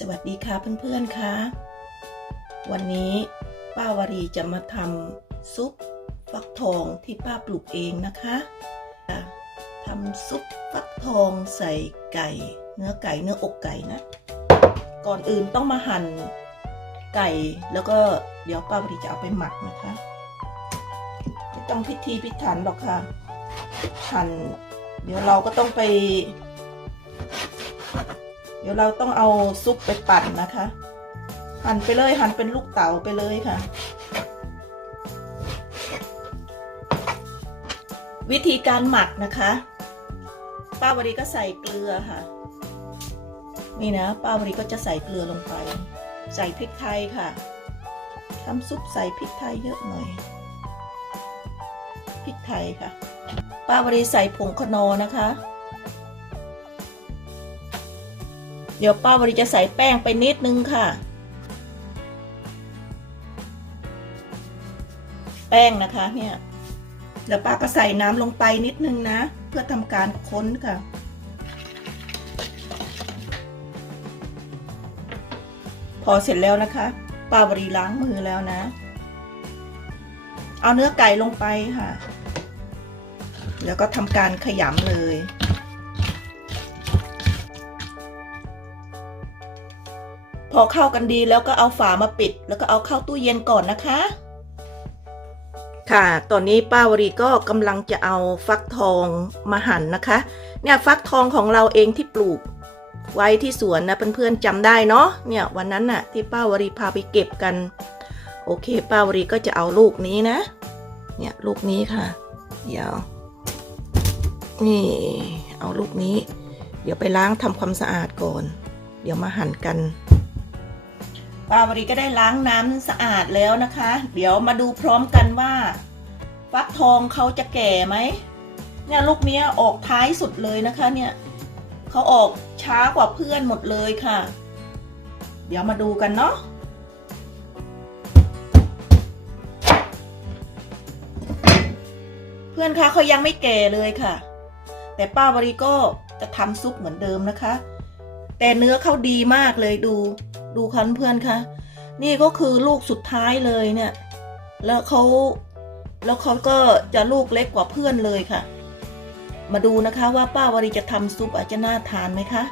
สวัสดีค่ะเพื่อนๆค่ะวันนี้ป้าวารีจะมาทำซุปฟักทองที่ป้าปลูกเองนะคะทำซุปฟักทองใส่ไก่ เนื้อไก่เนื้ออกไก่นะ ก่อนอื่นต้องมาหั่นไก่แล้วก็เดี๋ยวป้าวารีจะเอาไปหมักนะคะไม่ต้องพิธีพิถันหรอกค่ะหั่นเดี๋ยวเราก็ต้องไป ดี๋ยวเราต้องเอาซุปไปปั่นนะคะ หั่นไปเลยหั่นเป็นลูกเต๋าไปเลยค่ะ วิธีการหมักนะคะป้าวรีก็ใส่เกลือค่ะ นี่นะป้าวรีก็จะใส่เกลือลงไป ใส่พริกไทยค่ะทำซุปใส่พริกไทยเยอะหน่อยพริกไทยค่ะป้าวรีใส่ผงขนอนะคะ เดี๋ยวป้าวรีจะใส่แป้งไปนิดนึงค่ะ แป้งนะคะเนี่ยเดี๋ยวป้าก็ใส่น้ำลงไปนิดนึงนะ เพื่อทำการค้นค่ะพอเสร็จแล้วนะคะป้าวรีล้างมือแล้วนะ เอาเนื้อไก่ลงไปค่ะ แล้วก็ทำการขยำเลย อเข้ากันดีแล้วก็เอาฝามาปิด แล้วก็เอาเข้าตู้เย็นก่อนนะคะ ค่ะ ตอนนี้ป้าวรีก็กำลังจะเอาฟักทองมาหั่นนะคะ เนี่ยฟักทองของเราเองที่ปลูกไว้ที่สวนนะเพื่อนๆจำได้เนาะ เนี่ยวันนั้นน่ะที่ป้าวรีพาไปเก็บกัน โอเค ป้าวรีก็จะเอาลูกนี้นะ เนี่ยลูกนี้ค่ะ เดี๋ยว นี่ เอาลูกนี้ เดี๋ยวไปล้างทำความสะอาดก่อน เดี๋ยวมาหั่นกัน ป้าวรีก็ได้ล้างน้ำสะอาดแล้วนะคะ เดี๋ยวมาดูพร้อมกันว่า ฟักทองเขาจะแก่ไหมเนี่ยลูกเนี้ยออกท้ายสุดเลยนะคะเนี่ยเขาออกช้ากว่าเพื่อนหมดเลยค่ะ เดี๋ยวมาดูกันเนาะเพื่อนคะเขายังไม่แก่เลยค่ะ แต่ป้าวรีก็จะทำซุปเหมือนเดิมนะคะ แต่เนื้อเขาดีมากเลยดู ดูคันเพื่อนคะนี่ก็คือลูกสุดท้ายเลยเนี่ย แล้วเขาแล้วเขาก็จะลูกเล็กกว่าเพื่อนเลยค่ะ มาดูนะคะว่าป้าวรีจะทำซุปอาจจะน่าทานไหมคะ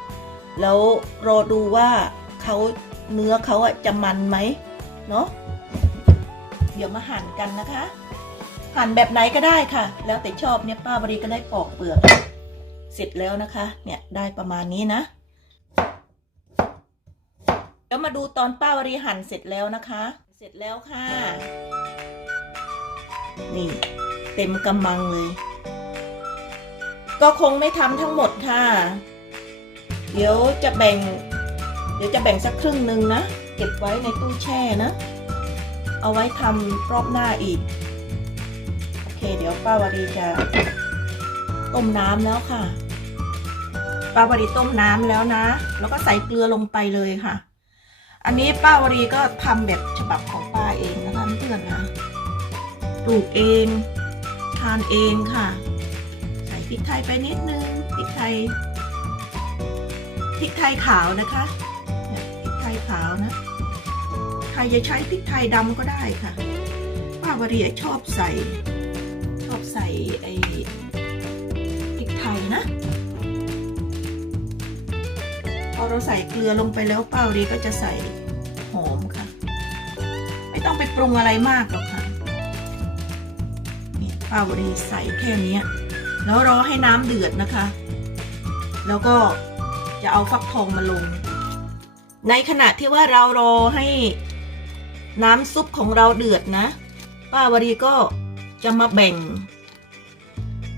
แล้วรอดูว่าเขาเนื้อเขาอะจะมันไหมเนาะเดี๋ยวมาหั่นกันนะคะ หั่นแบบไหนก็ได้ค่ะ แล้วแต่ชอบเนี่ยป้าวรีก็ได้ปอกเปลือก เสร็จแล้วนะคะ เนี่ยได้ประมาณนี้นะ เดี๋ยวมาดูตอนป้าวรีหั่นเสร็จแล้วนะคะ เสร็จแล้วค่ะ นี่ เต็มกำมังเลย ก็คงไม่ทำทั้งหมดค่ะ เดี๋ยวจะแบ่ง เดี๋ยวจะแบ่งสักครึ่งหนึ่งนะ เก็บไว้ในตู้แช่นะ เอาไว้ทำรอบหน้าอีก โอเค เดี๋ยวป้าวรีจะต้มน้ำแล้วค่ะป้าวรีต้มน้ำแล้วนะ แล้วก็ใส่เกลือลงไปเลยค่ะ อันนี้ป้าวรีก็ทำแบบฉบับของป้าเองนะคะเพื่อนนะปลูกเอง ทานเองค่ะ ใส่พริกไทยไปนิดนึงพริกไทยพริกไทยขาวนะคะพริกไทยขาวนะใครจะใช้พริกไทยดำก็ได้ค่ะ ป้าวรีชอบใส่ ชอบใส่ไอ้พริกไทยนะ พอเราใส่เกลือลงไปแล้วป้าวรีก็จะใส่หอมค่ะ ไม่ต้องไปปรุงอะไรมากหรอกค่ะนี่ป้าวรีใส่แค่นี้แล้วรอให้น้ำเดือดนะคะ แล้วก็จะเอาฟักทองมาลง ในขณะที่ว่าเรารอให้น้ำซุปของเราเดือดนะ ป้าวรีก็จะมาแบ่ง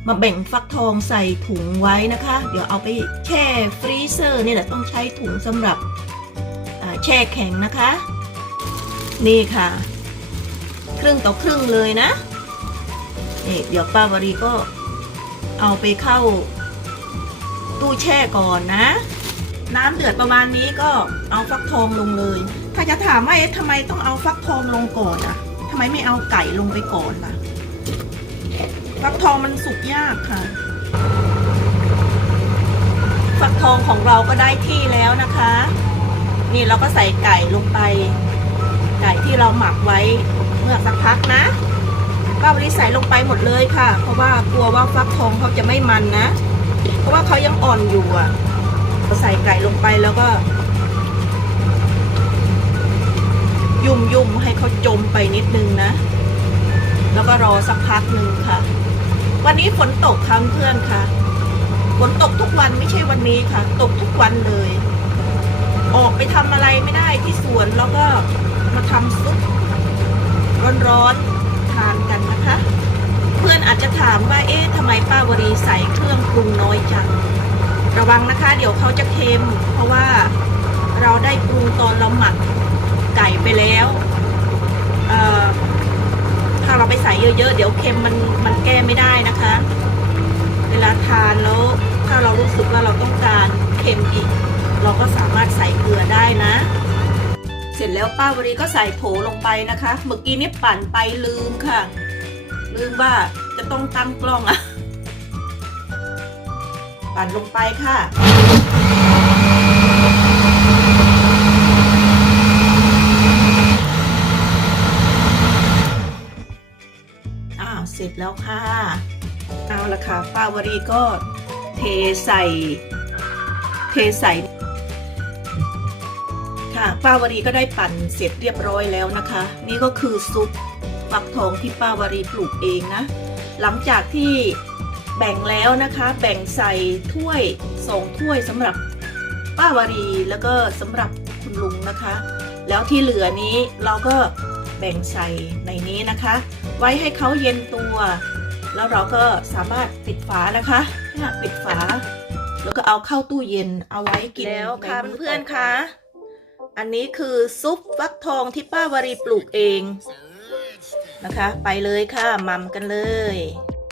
มาแบ่งฟักทองใส่ถุงไว้นะคะ เดี๋ยวเอาไปแช่ฟรีเซอร์เนี่ยแหละต้องใช้ถุงสำหรับแช่แข็งนะคะ นี่ค่ะ ครึ่งต่อครึ่งเลยนะนี่เดี๋ยวป้าวรีก็เอาไปเข้าตู้แช่ก่อนนะ น้ำเดือดประมาณนี้ก็เอาฟักทองลงเลย ถ้าจะถามว่าเอ๊ะทำไมต้องเอาฟักทองลงก่อนอะทำไมไม่เอาไก่ลงไปก่อนล่ะ ฟักทองมันสุกยากค่ะ ฟักทองของเราก็ได้ที่แล้วนะคะ นี่เราก็ใส่ไก่ลงไป ไก่ที่เราหมักไว้เมื่อสักพักนะป้าบริใส่ลงไปหมดเลยค่ะ เพราะว่ากลัวว่าฟักทองเขาจะไม่มันนะ เพราะว่าเขายังอ่อนอยู่อะเราใส่ไก่ลงไปแล้วก็ ยุ่มยุ่มๆให้เขาจมไปนิดนึงนะ แล้วก็รอสักพักหนึ่งค่ะ วันนี้ฝนตกค่ะเพื่อนค่ะ ฝนตกทุกวันไม่ใช่วันนี้ค่ะ ตกทุกวันเลย ออกไปทำอะไรไม่ได้ที่สวนแล้วก็มาทำซุปร้อนๆทานกันนะคะ เพื่อนอาจจะถามว่าเอ๊ะทำไมป้าวรีใส่เครื่องปรุงน้อยจัง ระวังนะคะ เดี๋ยวเขาจะเค็ม เพราะว่าเราได้ปรุงตอนเราหมักไก่ไปแล้ว เราไปใส่เยอะๆ เดี๋ยวเค็มมันมันแก้ไม่ได้นะคะ เวลาทานแล้วถ้าเรารู้สึกว่าเราต้องการเค็มอีก เราก็สามารถใส่เกลือได้นะ เสร็จแล้วป้าวรีก็ใส่โถลงไปนะคะ เมื่อกี้นี่ปั่นไปลืมค่ะ ลืมว่าจะต้องตั้งกล้องอะปั่นลงไปค่ะ แล้วค่ะ เอาละค่ะป้าวรีก็เทใส่ เทใส่ ค่ะป้าวรีก็ได้ปั่นเสร็จเรียบร้อยแล้วนะคะ นี่ก็คือซุปฟักทองที่ป้าวรีปลูกเองนะ หลังจากที่แบ่งแล้วนะคะ แบ่งใส่ถ้วยสองถ้วยสำหรับป้าวรีแล้วก็สำหรับคุณลุงนะคะ แล้วที่เหลือนี้เราก็แบ่งใส่ในนี้นะคะ ไว้ให้เขาเย็นตัว แล้วเราก็สามารถปิดฝานะคะเนี่ยปิดฝา แล้วก็เอาเข้าตู้เย็นเอาไว้กินแล้วค่ะเพื่อนๆคะอันนี้คือซุปฟักทองที่ป้าวรีปลูกเองนะคะ ไปเลยค่ะมัมกันเลย